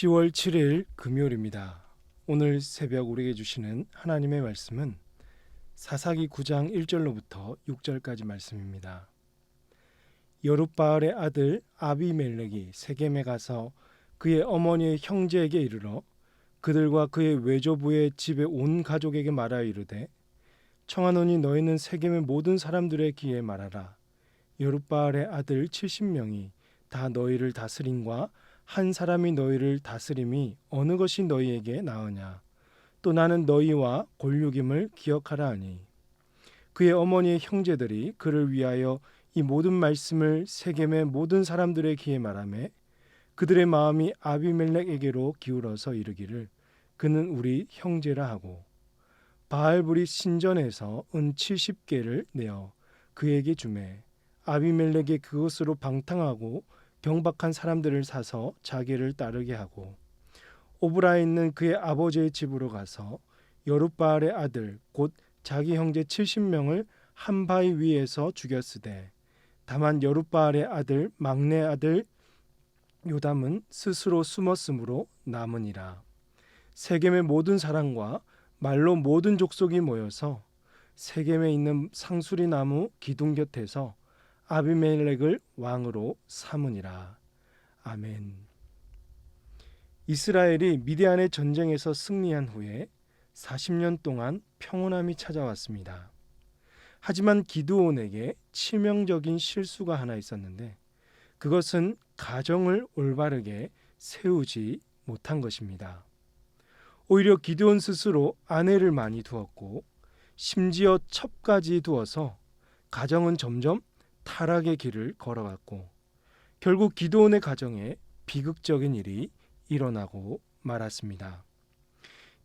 10월 7일 금요일입니다. 오늘 새벽 우리에게 주시는 하나님의 말씀은 사사기 9장 1절로부터 6절까지 말씀입니다. 여룻바알의 아들 아비멜렉이 세겜에 가서 그의 어머니의 형제에게 이르러 그들과 그의 외조부의 집에 온 가족에게 말하여 이르되 청하노니 너희는 세겜의 모든 사람들의 귀에 말하라. 여룻바알의 아들 70명이 다 너희를 다스림과 한 사람이 너희를 다스림이 어느 것이 너희에게 나으냐. 또 나는 너희와 골육임을 기억하라 하니 그의 어머니의 형제들이 그를 위하여 이 모든 말씀을 세겜의 모든 사람들의 귀에 말하매 그들의 마음이 아비멜렉에게로 기울어서 이르기를 그는 우리 형제라 하고 바알불이 신전에서 은 70개를 내어 그에게 주매 아비멜렉이 그것으로 방탕하고 경박한 사람들을 사서 자기를 따르게 하고 오브라에 있는 그의 아버지의 집으로 가서 여룻바알의 아들 곧 자기 형제 70명을 한 바위 위에서 죽였으되 다만 여룻바알의 아들 막내 아들 요담은 스스로 숨었으므로 남으니라. 세겜의 모든 사람과 말로 모든 족속이 모여서 세겜에 있는 상수리 나무 기둥 곁에서 아비멜렉을 왕으로 삼으니라. 아멘. 이스라엘이 미디안의 전쟁에서 승리한 후에 40년 동안 평온함이 찾아왔습니다. 하지만 기드온에게 치명적인 실수가 하나 있었는데 그것은 가정을 올바르게 세우지 못한 것입니다. 오히려 기드온 스스로 아내를 많이 두었고 심지어 첩까지 두어서 가정은 점점 타락의 길을 걸어갔고 결국 기드온의 가정에 비극적인 일이 일어나고 말았습니다.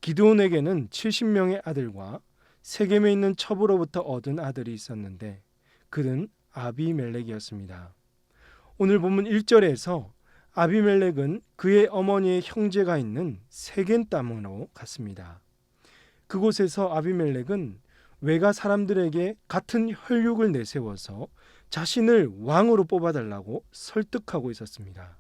기드온에게는 70명의 아들과 세겜에 있는 첩으로부터 얻은 아들이 있었는데 그는 아비멜렉이었습니다. 오늘 본문 1절에서 아비멜렉은 그의 어머니의 형제가 있는 세겜 땅으로 갔습니다. 그곳에서 아비멜렉은 외가 사람들에게 같은 혈육을 내세워서 자신을 왕으로 뽑아달라고 설득하고 있었습니다.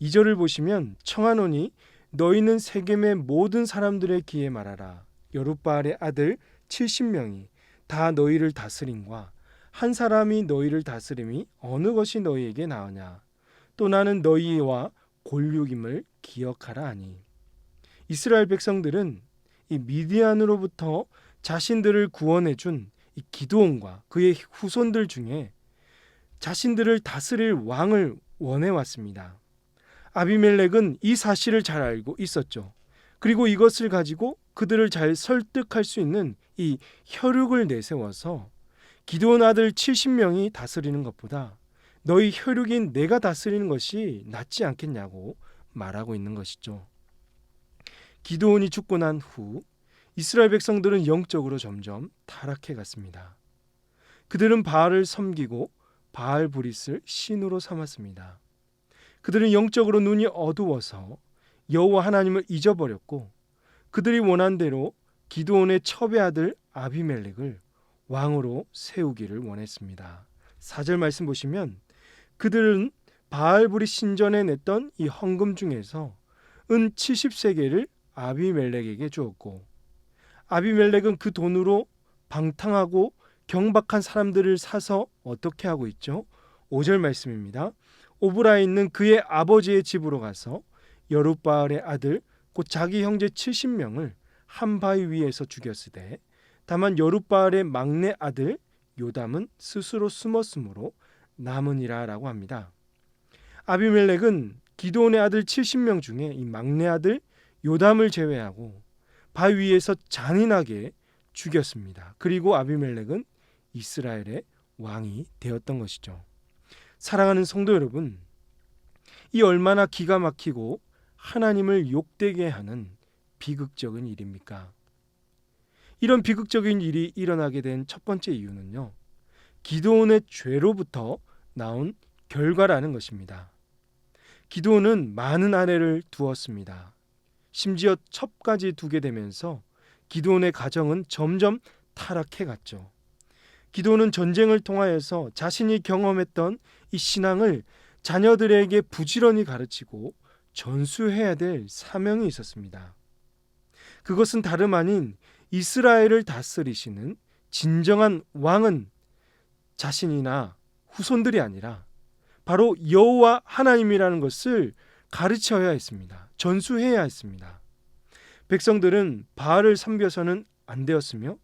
2절을 보시면 청하노니 너희는 세겜의 모든 사람들의 귀에 말하라. 여룻바알의 아들 70명이 다 너희를 다스림과 한 사람이 너희를 다스림이 어느 것이 너희에게 나으냐. 또 나는 너희와 골육임을 기억하라 하니 이스라엘 백성들은 이 미디안으로부터 자신들을 구원해준 이 기드온과 그의 후손들 중에 자신들을 다스릴 왕을 원해왔습니다. 아비멜렉은 이 사실을 잘 알고 있었죠. 그리고 이것을 가지고 그들을 잘 설득할 수 있는 이 혈육을 내세워서 기드온 아들 70명이 다스리는 것보다 너희 혈육인 내가 다스리는 것이 낫지 않겠냐고 말하고 있는 것이죠. 기드온이 죽고 난 후 이스라엘 백성들은 영적으로 점점 타락해 갔습니다. 그들은 바알을 섬기고 바알 브릿을 신으로 삼았습니다. 그들은 영적으로 눈이 어두워서 여호와 하나님을 잊어버렸고 그들이 원한 대로 기드온의 첩의 아들 아비멜렉을 왕으로 세우기를 원했습니다. 4절 말씀 보시면 그들은 바알 브릿 신전에 냈던 이 헌금 중에서 은 70세겔을 아비멜렉에게 주었고 아비멜렉은 그 돈으로 방탕하고 경박한 사람들을 사서 어떻게 하고 있죠? 5절 말씀입니다. 오브라에 있는 그의 아버지의 집으로 가서 여룻바알의 아들 곧 자기 형제 70명을 한 바위 위에서 죽였으되 다만 여룻바알의 막내 아들 요담은 스스로 숨었으므로 남으니라 라고 합니다. 아비멜렉은 기드온의 아들 70명 중에 이 막내 아들 요담을 제외하고 바위 위에서 잔인하게 죽였습니다. 그리고 아비멜렉은 이스라엘의 왕이 되었던 것이죠. 사랑하는 성도 여러분, 이 얼마나 기가 막히고 하나님을 욕되게 하는 비극적인 일입니까? 이런 비극적인 일이 일어나게 된 첫 번째 이유는요, 기드온의 죄로부터 나온 결과라는 것입니다. 기드온은 많은 아내를 두었습니다. 심지어 첩까지 두게 되면서 기드온의 가정은 점점 타락해 갔죠. 기드온은 전쟁을 통하여서 자신이 경험했던 이 신앙을 자녀들에게 부지런히 가르치고 전수해야 될 사명이 있었습니다. 그것은 다름 아닌 이스라엘을 다스리시는 진정한 왕은 자신이나 후손들이 아니라 바로 여호와 하나님이라는 것을 가르쳐야 했습니다. 전수해야 했습니다. 백성들은 바알을 섬겨서는 안 되었으며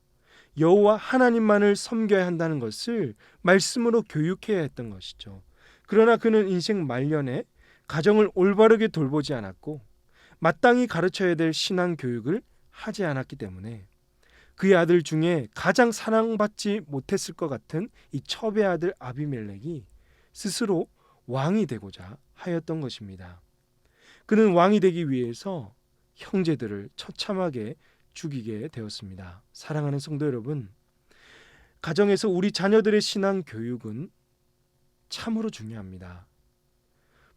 여호와 하나님만을 섬겨야 한다는 것을 말씀으로 교육해야 했던 것이죠. 그러나 그는 인생 말년에 가정을 올바르게 돌보지 않았고 마땅히 가르쳐야 될 신앙 교육을 하지 않았기 때문에 그의 아들 중에 가장 사랑받지 못했을 것 같은 이 첩의 아들 아비멜렉이 스스로 왕이 되고자 하였던 것입니다. 그는 왕이 되기 위해서 형제들을 처참하게 죽이게 되었습니다. 사랑하는 성도 여러분, 가정에서 우리 자녀들의 신앙 교육은 참으로 중요합니다.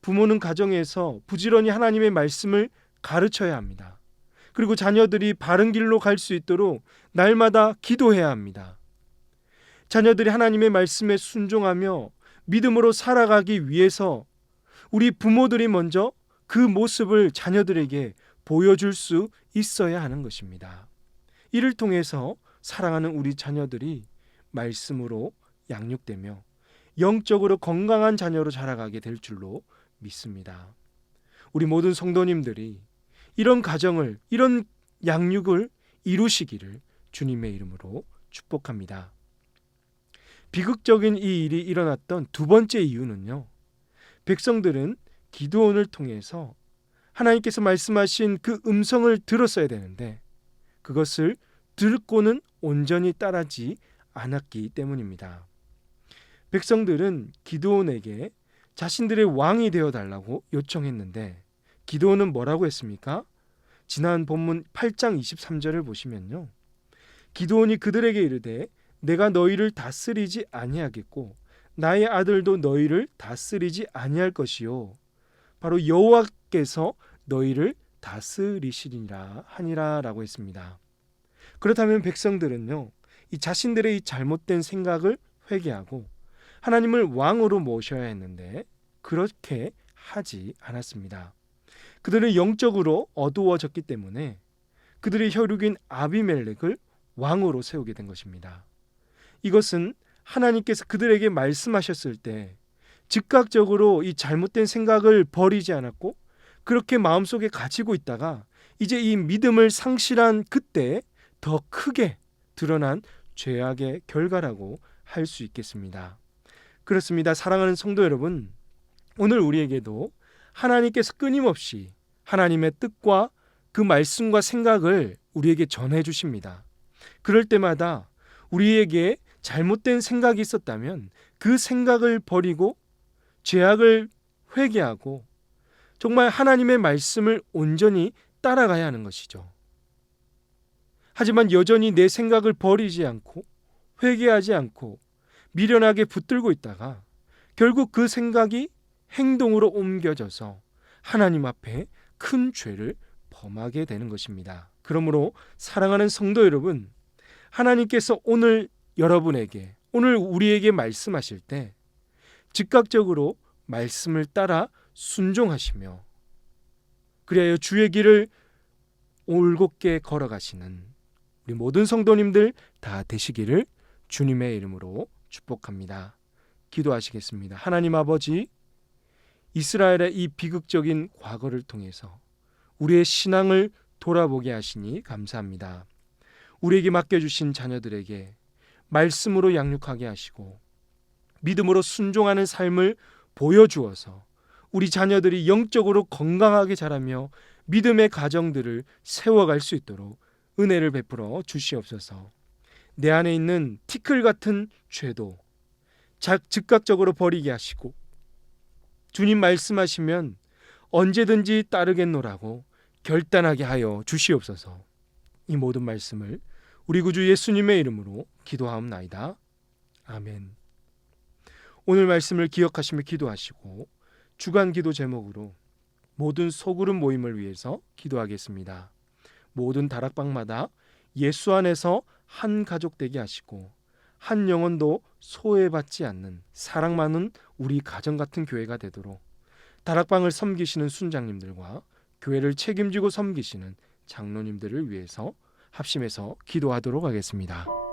부모는 가정에서 부지런히 하나님의 말씀을 가르쳐야 합니다. 그리고 자녀들이 바른 길로 갈 수 있도록 날마다 기도해야 합니다. 자녀들이 하나님의 말씀에 순종하며 믿음으로 살아가기 위해서 우리 부모들이 먼저 그 모습을 자녀들에게 보여줄 수 있어야 하는 것입니다. 이를 통해서 사랑하는 우리 자녀들이 말씀으로 양육되며 영적으로 건강한 자녀로 자라가게 될 줄로 믿습니다. 우리 모든 성도님들이 이런 가정을, 이런 양육을 이루시기를 주님의 이름으로 축복합니다. 비극적인 이 일이 일어났던 두 번째 이유는요, 백성들은 기드온을 통해서 하나님께서 말씀하신 그 음성을 들었어야 되는데 그것을 듣고는 온전히 따르지 않았기 때문입니다. 백성들은 기드온에게 자신들의 왕이 되어달라고 요청했는데 기드온은 뭐라고 했습니까? 지난 본문 8장 23절을 보시면요, 기드온이 그들에게 이르되 내가 너희를 다스리지 아니하겠고 나의 아들도 너희를 다스리지 아니할 것이요 바로 여호와께서 너희를 다스리시리라 하니라 라고 했습니다. 그렇다면 백성들은요, 이 자신들의 이 잘못된 생각을 회개하고 하나님을 왕으로 모셔야 했는데 그렇게 하지 않았습니다. 그들은 영적으로 어두워졌기 때문에 그들의 혈육인 아비멜렉을 왕으로 세우게 된 것입니다. 이것은 하나님께서 그들에게 말씀하셨을 때 즉각적으로 이 잘못된 생각을 버리지 않았고 그렇게 마음속에 가지고 있다가 이제 이 믿음을 상실한 그때 더 크게 드러난 죄악의 결과라고 할 수 있겠습니다. 그렇습니다. 사랑하는 성도 여러분, 오늘 우리에게도 하나님께서 끊임없이 하나님의 뜻과 그 말씀과 생각을 우리에게 전해 주십니다. 그럴 때마다 우리에게 잘못된 생각이 있었다면 그 생각을 버리고 죄악을 회개하고 정말 하나님의 말씀을 온전히 따라가야 하는 것이죠. 하지만 여전히 내 생각을 버리지 않고 회개하지 않고 미련하게 붙들고 있다가 결국 그 생각이 행동으로 옮겨져서 하나님 앞에 큰 죄를 범하게 되는 것입니다. 그러므로 사랑하는 성도 여러분, 하나님께서 오늘 여러분에게, 오늘 우리에게 말씀하실 때 즉각적으로 말씀을 따라 순종하시며 그래야 주의 길을 올곧게 걸어가시는 우리 모든 성도님들 다 되시기를 주님의 이름으로 축복합니다. 기도하시겠습니다. 하나님 아버지, 이스라엘의 이 비극적인 과거를 통해서 우리의 신앙을 돌아보게 하시니 감사합니다. 우리에게 맡겨주신 자녀들에게 말씀으로 양육하게 하시고 믿음으로 순종하는 삶을 보여주어서 우리 자녀들이 영적으로 건강하게 자라며 믿음의 가정들을 세워갈 수 있도록 은혜를 베풀어 주시옵소서. 내 안에 있는 티끌 같은 죄도 즉각적으로 버리게 하시고 주님 말씀하시면 언제든지 따르겠노라고 결단하게 하여 주시옵소서. 이 모든 말씀을 우리 구주 예수님의 이름으로 기도하옵나이다. 아멘. 오늘 말씀을 기억하시며 기도하시고 주간 기도 제목으로 모든 소그룹 모임을 위해서 기도하겠습니다. 모든 다락방마다 예수 안에서 한 가족 되게 하시고 한 영혼도 소외받지 않는 사랑 많은 우리 가정 같은 교회가 되도록 다락방을 섬기시는 순장님들과 교회를 책임지고 섬기시는 장로님들을 위해서 합심해서 기도하도록 하겠습니다.